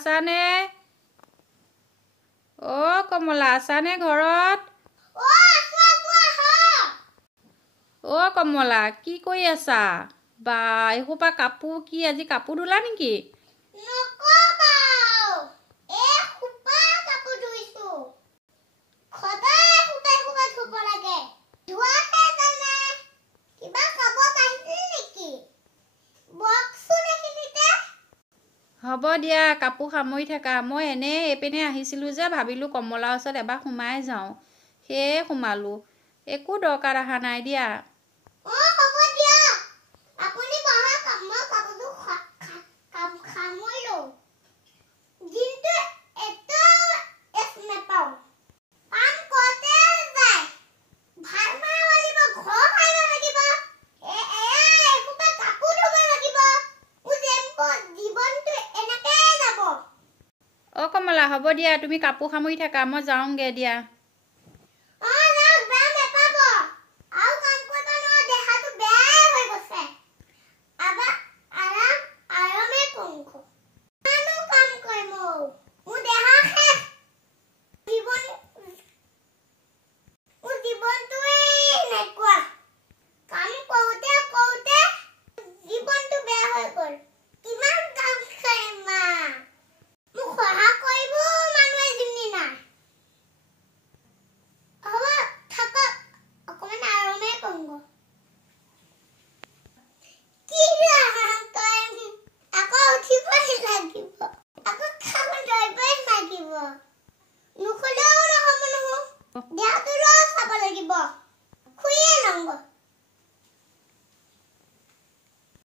আছানে? কমলা আছানে ঘৰত? কমলা কি কৰি আছা? বা এসোপা কাপোৰ কি আজি কাপোৰ ধুলা নেকি? হ'ব দিয়া কাপোৰ সামৰি থাকা। মই এনেই এইপিনে আহিছিলোঁ যে ভাবিলোঁ কমলাৰ ওচৰত এবাৰ সোমাই যাওঁ, সেয়ে সোমালোঁ। একো দৰকাৰ অহা নাই দিয়া। কমলা হ'ব দিয়া, তুমি কাপোৰ সামৰি থাকা, মই যাওঁগে দিয়া।